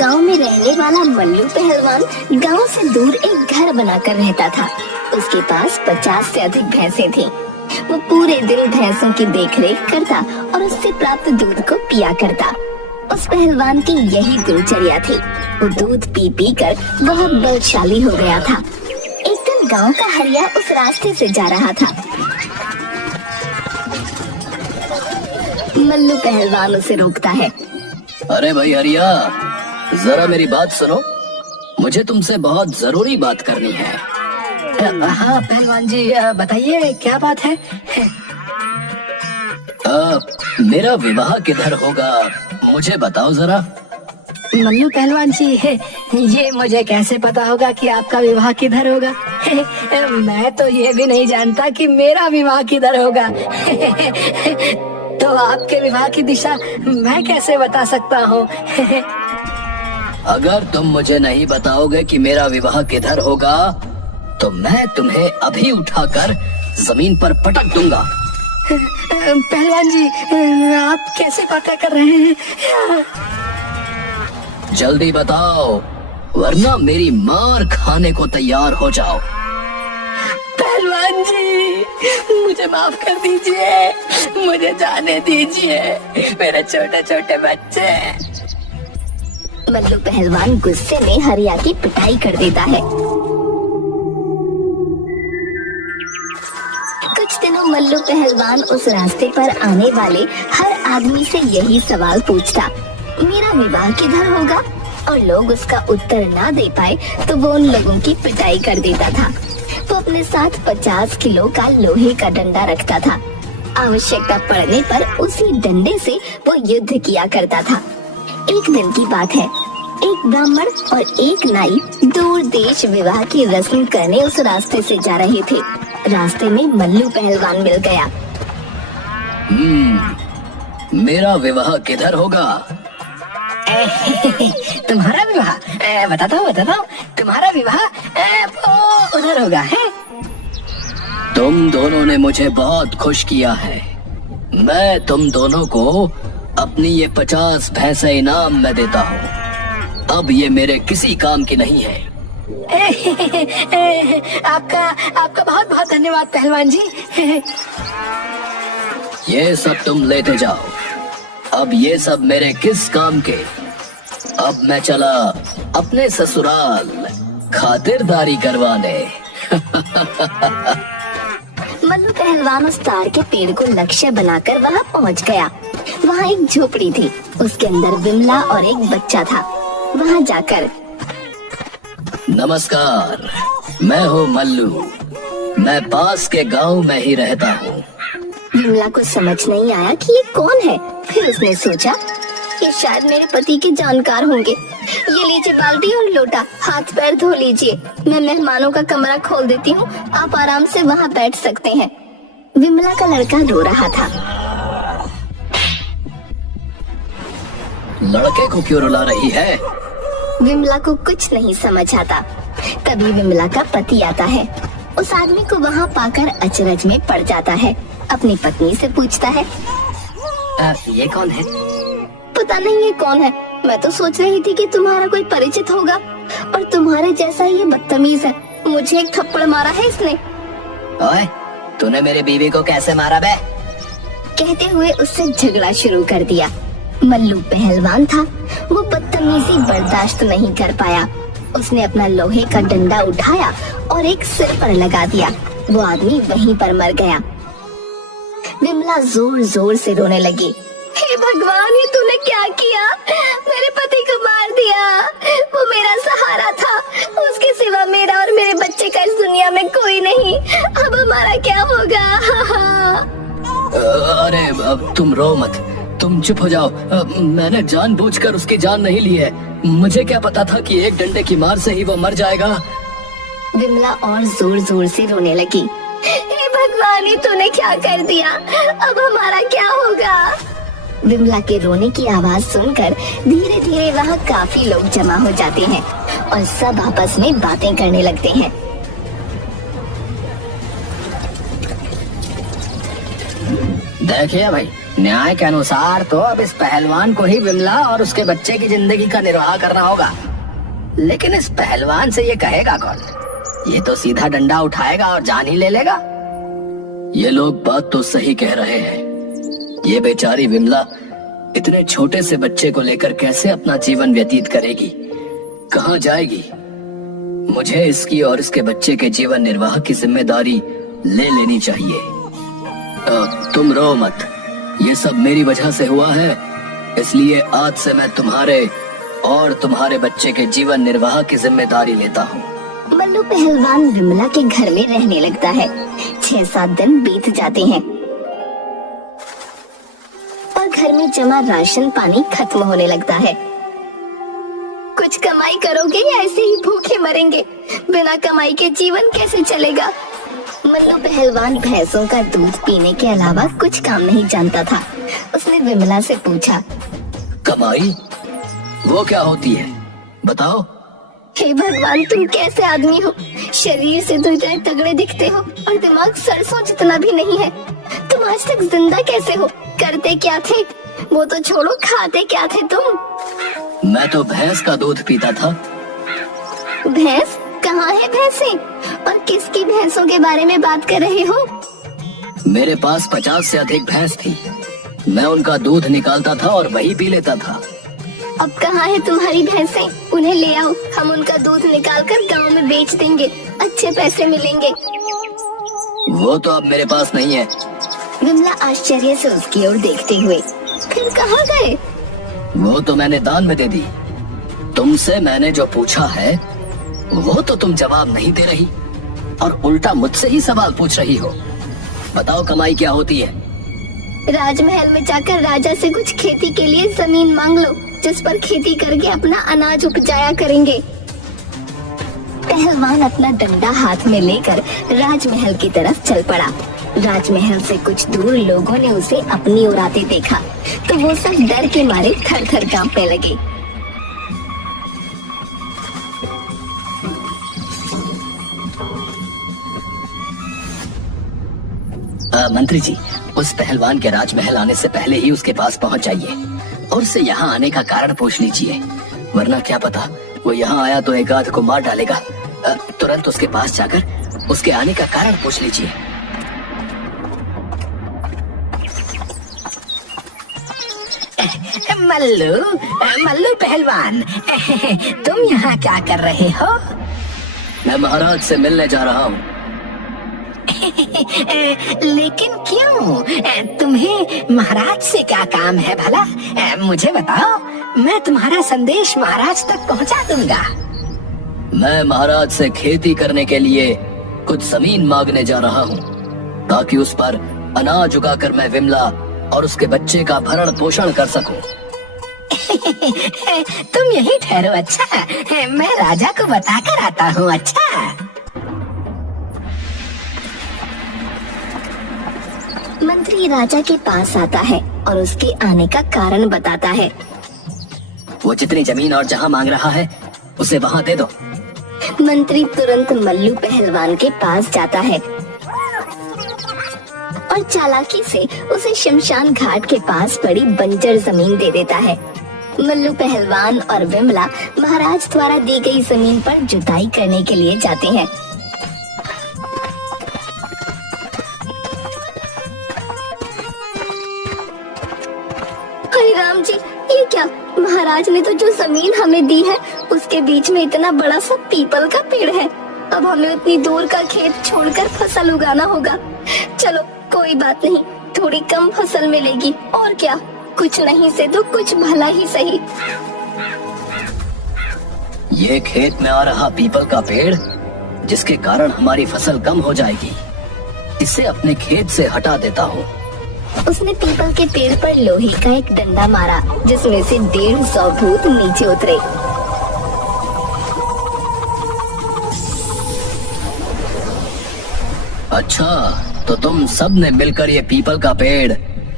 गांव में रहने वाला मल्लू पहलवान गांव से दूर एक घर बनाकर रहता था। उसके पास 50 से अधिक भैंसें थीं। वो पूरे दिन भैंसों की देखरेख करता और उससे प्राप्त दूध को पिया करता। उस पहलवान की यही दिनचर्या थी। वो दूध पी पी कर बहुत बलशाली हो गया था। एक दिन गांव का हरिया उस रास्ते से जा रहा था। मल्लू पहलवान उसे रोकता है। अरे भाई हरिया, जरा मेरी बात सुनो, मुझे तुमसे बहुत जरूरी बात करनी है। हाँ पहलवान जी, बताइए क्या बात है। मेरा विवाह किधर होगा, मुझे बताओ जरा। मल्लू पहलवान जी, ये मुझे कैसे पता होगा कि आपका विवाह किधर होगा। मैं तो ये भी नहीं जानता कि मेरा विवाह किधर होगा। तो आपके विवाह की दिशा मैं कैसे बता सकता हूँ। अगर तुम मुझे नहीं बताओगे कि मेरा विवाह किधर होगा तो मैं तुम्हें अभी उठाकर जमीन पर पटक दूंगा। पहलवान जी, आप कैसे पता कर रहे हैं। जल्दी बताओ, वरना मेरी मार खाने को तैयार हो जाओ। पहलवान जी, मुझे माफ कर दीजिए, मुझे जाने दीजिए, मेरे छोटे छोटे बच्चे। मल्लू पहलवान गुस्से में हरिया की पिटाई कर देता है। कुछ दिनों मल्लू पहलवान उस रास्ते पर आने वाले हर आदमी से यही सवाल पूछता, मेरा विवाह किधर होगा? और लोग उसका उत्तर ना दे पाए तो वो उन लोगों की पिटाई कर देता था। वो अपने साथ 50 किलो का लोहे का डंडा रखता था। आवश्यकता पड़ने पर उसी डंडे से वो युद्ध किया करता था। एक दिन की बात है, एक ब्राह्मण और एक नाई दूर देश विवाह की रस्म करने उस रास्ते से जा रहे थे। रास्ते में मल्लू पहलवान मिल गया। मेरा विवाह किधर होगा? तुम्हारा विवाह, बताता हूँ, तुम्हारा विवाह वो उधर होगा है। तुम दोनों ने मुझे बहुत खुश किया है। मैं तुम दोनों को अपनी ये 50 भैंसे इनाम में देता हूँ। अब ये मेरे किसी काम की नहीं है। आपका बहुत बहुत धन्यवाद पहलवान जी। ये सब तुम लेते जाओ। अब ये सब मेरे किस काम के। अब मैं चला अपने ससुराल खातिरदारी करवाने। मल्लू पहलवान उस ताड़ के पेड़ को लक्ष्य बनाकर वहां पहुंच गया। वहां एक झोपड़ी थी, उसके अंदर विमला और एक बच्चा था। वहां जाकर, नमस्कार, मैं हूँ मल्लू, मैं पास के गांव में ही रहता हूँ। विमला को समझ नहीं आया कि ये कौन है। फिर उसने सोचा, ये शायद मेरे पति के जानकार होंगे। ये लीजिए बाल्टी और लोटा, हाथ पैर धो लीजिए। मैं मेहमानों का कमरा खोल देती हूँ, आप आराम से वहाँ बैठ सकते हैं। विमला का लड़का रो रहा था। लड़के को क्यों रुला रही है? विमला को कुछ नहीं समझ आता। तभी विमला का पति आता है। उस आदमी को वहाँ पाकर अचरज में पड़ जाता है। अपनी पत्नी से पूछता है, ये कौन है? पता नहीं ये कौन है। मैं तो सोच रही थी कि तुम्हारा कोई परिचित होगा, और तुम्हारे जैसा ही ये बदतमीज है। मुझे एक थप्पड़ मारा है इसने। ओए, तूने मेरी बीवी को कैसे मारा बे? कहते हुए उससे झगड़ा शुरू कर दिया। मल्लू पहलवान था, वो बदतमीजी बर्दाश्त नहीं कर पाया। उसने अपना लोहे का डंडा उठाया और एक सिर पर लगा दिया। वो आदमी वहीं पर मर गया। विमला जोर जोर से रोने लगी। हे भगवान, ये तूने क्या किया? मेरे पति को मार दिया। वो मेरा सहारा था। उसके सिवा मेरा और मेरे बच्चे का इस दुनिया में कोई नहीं। अब हमारा क्या होगा? अरे अब तुम रो मत, तुम चुप हो जाओ। मैंने जानबूझकर उसकी जान नहीं ली है। मुझे क्या पता था कि एक डंडे की मार से ही वो मर जाएगा। विमला और जोर जोर से रोने लगी। हे भगवान, ये तूने क्या कर दिया? अब हमारा क्या होगा? विमला के रोने की आवाज सुनकर धीरे धीरे वहाँ काफी लोग जमा हो जाते हैं और सब आपस में बातें करने लगते हैं। देखिए भाई, न्याय के अनुसार तो अब इस पहलवान को ही विमला और उसके बच्चे की जिंदगी का निर्वाह करना होगा। लेकिन इस पहलवान से ये कहेगा कौन? ये तो सीधा डंडा उठाएगा और जान ही ले लेगा। ये लोग बात तो सही कह रहे हैं। ये बेचारी विमला इतने छोटे से बच्चे को लेकर कैसे अपना जीवन व्यतीत करेगी, कहाँ जाएगी? मुझे इसकी और इसके बच्चे के जीवन निर्वाह की जिम्मेदारी ले लेनी चाहिए। तुम रो मत, ये सब मेरी वजह से हुआ है, इसलिए आज से मैं तुम्हारे और तुम्हारे बच्चे के जीवन निर्वाह की जिम्मेदारी लेता हूँ। मल्लू पहलवान विमला के घर में रहने लगता है। 6-7 दिन बीत जाते हैं और घर में जमा राशन पानी खत्म होने लगता है। कुछ कमाई करोगे या ऐसे ही भूखे मरेंगे? बिना कमाई के जीवन कैसे चलेगा? मल्लू पहलवान भैंसों का दूध पीने के अलावा कुछ काम नहीं जानता था। उसने विमला से पूछा, कमाई वो क्या होती है, बताओ? हे भगवान, तुम कैसे आदमी हो? शरीर से तो इतने तगड़े दिखते हो और दिमाग सरसों जितना भी नहीं है। तुम आज तक जिंदा कैसे हो? करते क्या थे? वो तो छोड़ो, खाते क्या थे तुम? मैं तो भैंस का दूध पीता था। भैंस? कहाँ है भैंसें? और किसकी भैंसों के बारे में बात कर रहे हो? मेरे पास 50 से अधिक भैंस थी। मैं उनका दूध निकालता था और वही पी लेता था। अब कहाँ है तुम्हारी भैंसें? उन्हें ले आओ, हम उनका दूध निकालकर गांव में बेच देंगे, अच्छे पैसे मिलेंगे। वो तो अब मेरे पास नहीं है। विमला आश्चर्य से उसकी ओर देखते हुए, फिर कहाँ गए? वो तो मैंने दान में दे दी। तुमसे मैंने जो पूछा है वो तो तुम जवाब नहीं दे रही और उल्टा मुझसे ही सवाल पूछ रही हो। बताओ कमाई क्या होती है? राजमहल में जाकर राजा से कुछ खेती के लिए जमीन मांग लो, जिस पर खेती करके अपना अनाज उपजाया करेंगे। पहलवान अपना डंडा हाथ में लेकर राजमहल की तरफ चल पड़ा। राजमहल से कुछ दूर लोगों ने उसे अपनी ओर आते देखा तो वो सब डर के मारे थर-थर कांपने लगे। मंत्री जी, उस पहलवान के राजमहल आने से पहले ही उसके पास पहुंच जाइए और उससे यहाँ आने का कारण पूछ लीजिए, वरना क्या पता वो यहाँ आया तो एक आध को मार डालेगा। तुरंत उसके पास जाकर उसके आने का कारण पूछ लीजिए। मल्लू पहलवान, तुम यहाँ क्या कर रहे हो? मैं महाराज से मिलने जा रहा हूँ। लेकिन क्यों? तुम्हें महाराज से क्या काम है भला? मुझे बताओ, मैं तुम्हारा संदेश महाराज तक पहुंचा दूंगा। मैं महाराज से खेती करने के लिए कुछ जमीन मांगने जा रहा हूँ, ताकि उस पर अनाज उगाकर मैं विमला और उसके बच्चे का भरण पोषण कर सकूं। तुम यही ठहरो, अच्छा? मैं राजा को बताकर आता हूँ। अच्छा? मंत्री राजा के पास आता है और उसके आने का कारण बताता है। वो जितनी जमीन और जहाँ मांग रहा है उसे वहाँ दे दो। मंत्री तुरंत मल्लू पहलवान के पास जाता है और चालाकी से उसे शमशान घाट के पास पड़ी बंजर जमीन दे देता है। मल्लू पहलवान और विमला महाराज द्वारा दी गई जमीन पर जुताई करने के लिए जाते हैं। हरे राम जी, ये क्या? महाराज ने तो जो जमीन हमें दी है उसके बीच में इतना बड़ा सा पीपल का पेड़ है। अब हमें उतनी दूर का खेत छोड़कर फसल उगाना होगा। चलो कोई बात नहीं, थोड़ी कम फसल मिलेगी और क्या, कुछ नहीं से तो कुछ भला ही सही। ये खेत में आ रहा पीपल का पेड़ जिसके कारण हमारी फसल कम हो जाएगी, इसे अपने खेत से हटा देता हूँ। उसने पीपल के पेड़ पर लोहे का एक डंडा मारा जिसमें से 150 भूत नीचे उतरे। अच्छा, तो तुम सब ने मिलकर ये पीपल का पेड़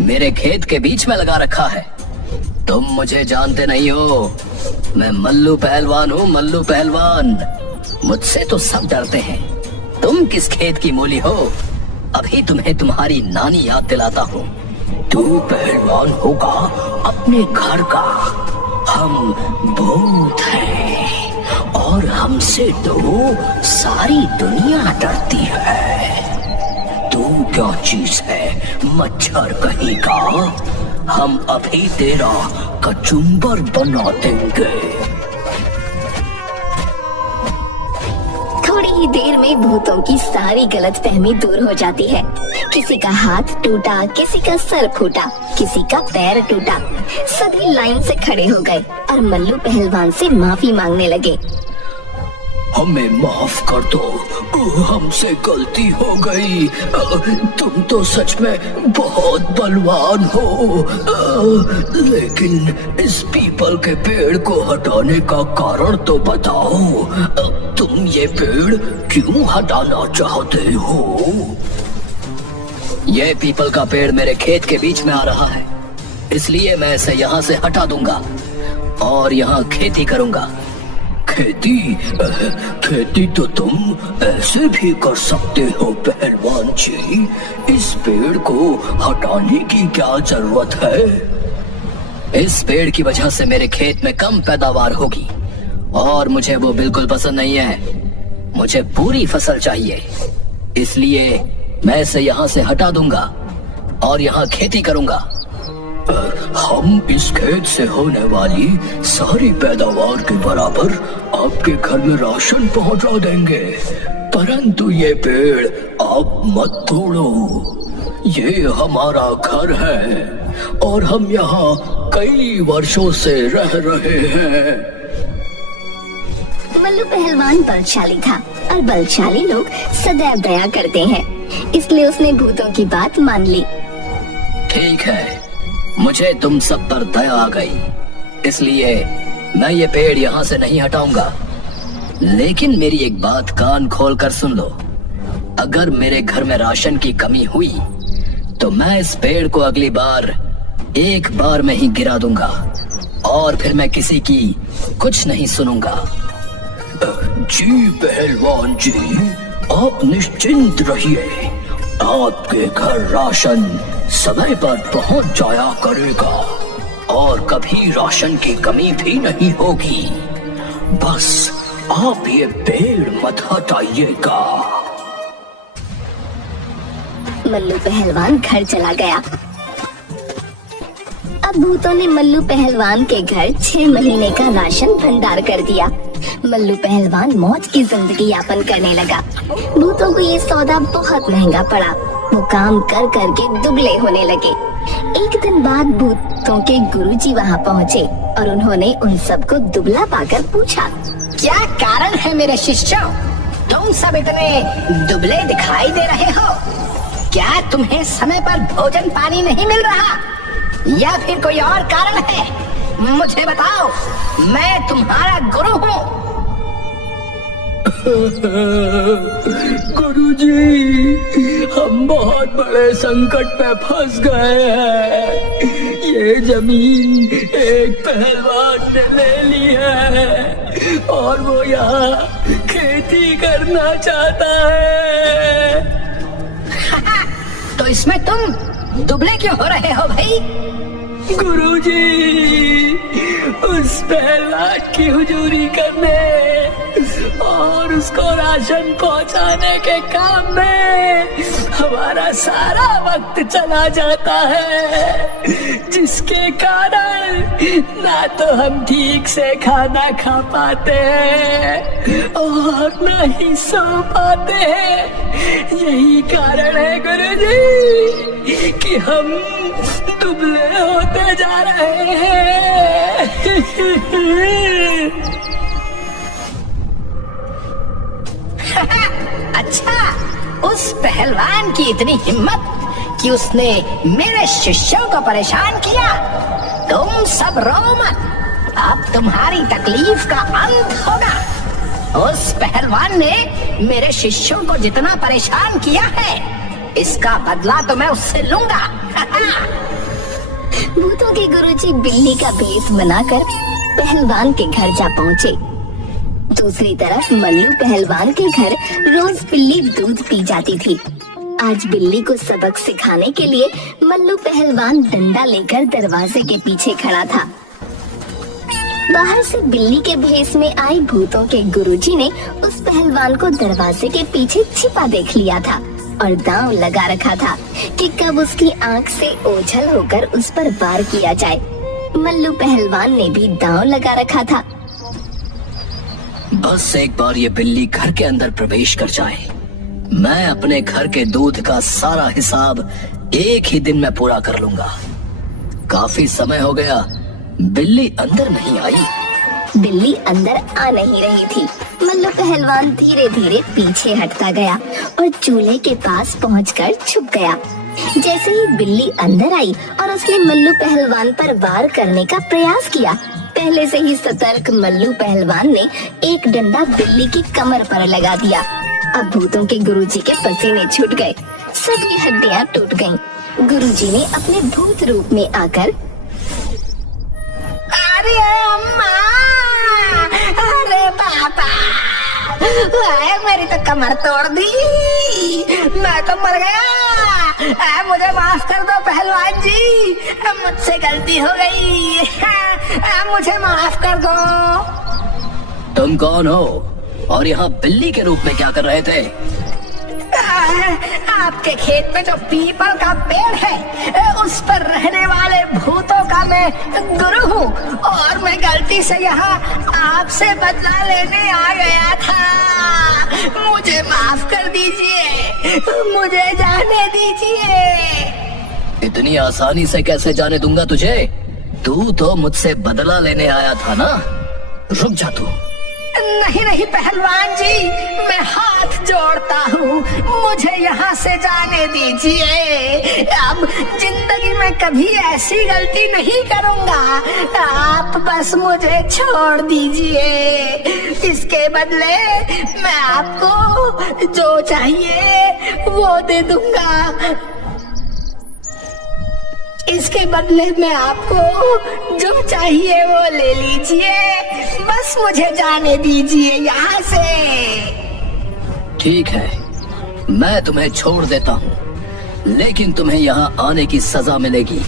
मेरे खेत के बीच में लगा रखा है। तुम मुझे जानते नहीं हो, मैं मल्लू पहलवान हूँ, मल्लू पहलवान। मुझसे तो सब डरते हैं। तुम किस खेत की मूली हो? अभी तुम्हें तुम्हारी नानी याद दिलाता हूँ। तू पहलवान होगा अपने घर का। हम भूत हैं और हमसे तो सारी दुनिया डरती है। तू क्या चीज है मच्छर कहीं का? हम अभी तेरा कचुम्बर बना देंगे। थोड़ी ही देर में भूतों की सारी गलतफहमी दूर हो जाती है। किसी का हाथ टूटा, किसी का सर फूटा, किसी का पैर टूटा। सभी लाइन से खड़े हो गए और मल्लू पहलवान से माफी मांगने लगे। हमें माफ कर दो, हमसे गलती हो गई। तुम तो सच में बहुत बलवान हो। लेकिन इस पीपल के पेड़ को हटाने का कारण तो बताओ। तुम ये पेड़ क्यों हटाना चाहते हो? ये पीपल का पेड़ मेरे खेत के बीच में आ रहा है, इसलिए मैं इसे यहाँ से हटा दूंगा और यहाँ खेती करूंगा। खेती तो तुम ऐसे भी कर सकते हो पहलवान जी। इस पेड़ को हटाने की क्या जरूरत है? इस पेड़ की वजह से मेरे खेत में कम पैदावार होगी और मुझे वो बिल्कुल पसंद नहीं है। मुझे पूरी फसल चाहिए, इसलिए मैं इसे यहाँ से हटा दूंगा और यहाँ खेती करूंगा। हम इस खेत से होने वाली सारी पैदावार के बराबर आपके घर में राशन पहुंचा देंगे, परंतु ये पेड़ आप मत तोड़ो। ये हमारा घर है और हम यहाँ कई वर्षों से रह रहे हैं। मल्लू पहलवान बलशाली था और बलशाली लोग सदैव दया करते हैं, इसलिए उसने भूतों की बात मान ली। ठीक है, मुझे तुम सब पर दया आ गई, इसलिए मैं ये पेड़ यहाँ से नहीं हटाऊंगा। लेकिन मेरी एक बात कान खोल कर सुन लो। अगर मेरे घर में राशन की कमी हुई तो मैं इस पेड़ को अगली बार एक बार में ही गिरा दूंगा और फिर मैं किसी की कुछ नहीं सुनूंगा। जी पहलवान जी, आप निश्चिंत रहिए। आपके घर राशन समय पर पहुंच जाया करेगा और कभी राशन की कमी भी नहीं होगी। बस आप ये पेड़ मत हटाइएगा। मल्लू पहलवान घर चला गया। अब भूतों ने मल्लू पहलवान के घर 6 महीने का राशन भंडार कर दिया। मल्लू पहलवान मौज की जिंदगी यापन करने लगा। भूतों को ये सौदा बहुत महंगा पड़ा। वो काम कर कर के दुबले होने लगे। एक दिन बाद भूतों के गुरुजी वहाँ पहुँचे और उन्होंने उन सबको दुबला पाकर पूछा, क्या कारण है मेरे शिष्यों? तुम सब इतने दुबले दिखाई दे रहे हो। क्या तुम्हें समय पर भोजन पानी नहीं मिल रहा या फिर कोई और कारण है? मुझे बताओ, मैं तुम्हारा गुरु हूँ। गुरुजी, हम बहुत बड़े संकट में फंस गए हैं। ये जमीन एक पहलवान ने ले ली है और वो यहाँ खेती करना चाहता है। तो इसमें तुम दुबले क्यों हो रहे हो भाई? गुरुजी, उस पहलवान की हुजूरी करने और उसको राशन पहुंचाने के काम में हमारा सारा वक्त चला जाता है, जिसके कारण ना तो हम ठीक से खाना खा पाते हैं और ना ही सो पाते हैं। यही कारण है गुरुजी कि हम दुबले होते जा रहे हैं। अच्छा, उस पहलवान की इतनी हिम्मत कि उसने मेरे शिष्यों को परेशान किया। तुम सब रो मत, अब तुम्हारी तकलीफ का अंत होगा। उस पहलवान ने मेरे शिष्यों को जितना परेशान किया है, इसका बदला तो मैं उससे लूंगा। भूतों के गुरुजी बिल्ली का भेष बनाकर पहलवान के घर जा पहुँचे। दूसरी तरफ मल्लू पहलवान के घर रोज बिल्ली दूध पी जाती थी। आज बिल्ली को सबक सिखाने के लिए मल्लू पहलवान डंडा लेकर दरवाजे के पीछे खड़ा था। बाहर से बिल्ली के भेष में आई भूतों के गुरुजी ने उस पहलवान को दरवाजे के पीछे छिपा देख लिया था और दांव लगा रखा था कि कब उसकी आंख से ओझल होकर उस पर वार किया जाए। मल्लू पहलवान ने भी दांव लगा रखा था। बस एक बार ये बिल्ली घर के अंदर प्रवेश कर जाए, मैं अपने घर के दूध का सारा हिसाब एक ही दिन में पूरा कर लूंगा। काफी समय हो गया बिल्ली अंदर नहीं आई। बिल्ली अंदर आ नहीं रही थी। मल्लू पहलवान धीरे धीरे पीछे हटता गया और चूल्हे के पास पहुंचकर छुप गया। जैसे ही बिल्ली अंदर आई और उसने मल्लू पहलवान पर वार करने का प्रयास किया, पहले से ही सतर्क मल्लू पहलवान ने एक डंडा बिल्ली की कमर पर लगा दिया। अब भूतों के गुरुजी के पसीने छूट गए, सभी हड्डियां टूट गईं। गुरुजी ने अपने भूत रूप में आकर, अरे अम्मा, अरे पापा, मेरी तो कमर तोड़ दी, मैं तो मर गया। मुझे माफ कर दो पहलवान जी, मुझसे गलती हो गई, मुझे माफ कर दो। तुम कौन हो और यहाँ बिल्ली के रूप में क्या कर रहे थे? आपके खेत में जो पीपल का पेड़ है उस पर रहने वाले भूतों का मैं गुरु हूँ और मैं गलती से यहाँ आपसे बदला लेने आ गया था। मुझे माफ कर दीजिए, मुझे जाने दीजिए। इतनी आसानी से कैसे जाने दूंगा तुझे? तू तो मुझसे बदला लेने आया था ना। रुक जा तू। नहीं नहीं पहलवान जी, मैं हाथ जोड़ता हूँ, मुझे यहाँ से जाने दीजिए। अब जिंदगी में कभी ऐसी गलती नहीं करूँगा, आप बस मुझे छोड़ दीजिए। इसके बदले मैं आपको जो चाहिए वो दे दूंगा। इसके बदले में आपको जो चाहिए वो ले लीजिए, बस मुझे जाने दीजिए यहाँ से। ठीक है, मैं तुम्हें छोड़ देता हूँ, लेकिन तुम्हें यहाँ आने की सजा मिलेगी।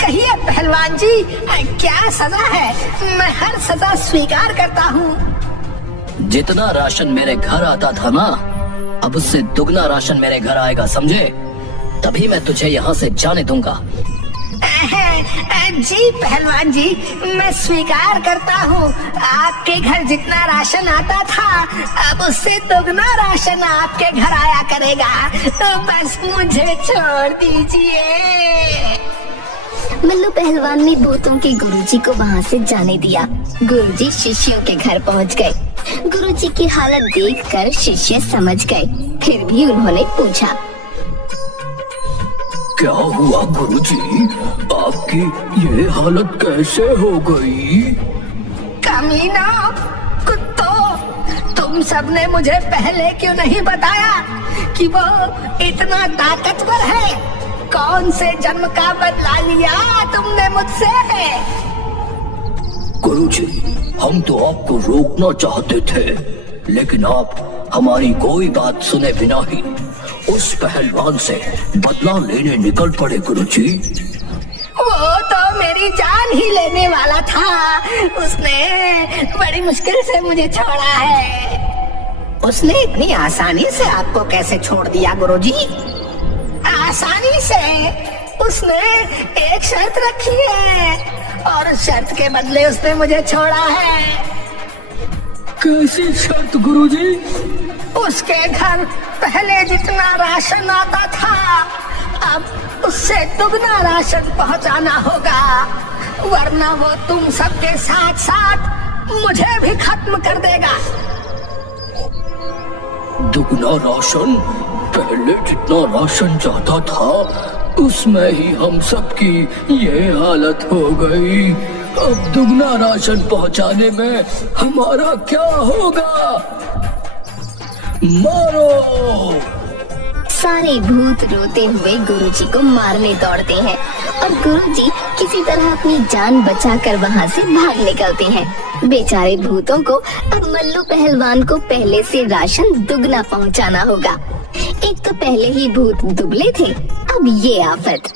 कहिए पहलवान जी, क्या सजा है? मैं हर सजा स्वीकार करता हूँ। जितना राशन मेरे घर आता था ना, अब उससे दुगना राशन मेरे घर आएगा, समझे? तभी मैं तुझे यहाँ से जाने दूंगा। जी पहलवान जी, मैं स्वीकार करता हूँ, आपके घर जितना राशन आता था अब उससे दोगुना राशन आपके घर आया करेगा, तो बस मुझे छोड़ दीजिए। मल्लू पहलवान ने भूतों के गुरुजी को वहाँ से जाने दिया। गुरुजी शिष्यों के घर पहुँच गए। गुरुजी की हालत देखकर शिष्य समझ गए, फिर भी उन्होंने पूछा, क्या हुआ गुरुजी, आपकी ये हालत कैसे हो गई? कमीना कुत्तों, तुम सबने मुझे पहले क्यों नहीं बताया कि वो इतना ताकतवर है? कौन से जन्म का बदला लिया तुमने मुझसे? गुरुजी, हम तो आपको रोकना चाहते थे, लेकिन आप हमारी कोई बात सुने बिना ही उस पहलवान से बदला लेने निकल पड़े गुरुजी। वो तो मेरी जान ही लेने वाला था, उसने बड़ी मुश्किल से मुझे छोड़ा है। उसने इतनी आसानी से आपको कैसे छोड़ दिया गुरुजी? आसानी से उसने एक शर्त रखी है और उस शर्त के बदले उसने मुझे छोड़ा है। कैसी शर्त गुरुजी? उसके घर पहले जितना राशन आता था अब उससे दुगना राशन पहुंचाना होगा, वरना वो तुम सबके साथ साथ मुझे भी खत्म कर देगा। दुगना राशन? पहले जितना राशन चाहता था उसमें ही हम सबकी ये हालत हो गई। अब दुगना राशन पहुंचाने में हमारा क्या होगा? मारो! सारे भूत रोते हुए गुरुजी को मारने दौड़ते हैं और गुरुजी किसी तरह अपनी जान बचाकर वहाँ से भाग निकलते हैं। बेचारे भूतों को अब मल्लू पहलवान को पहले से राशन दुगना पहुंचाना होगा। एक तो पहले ही भूत दुबले थे, अब ये आफत।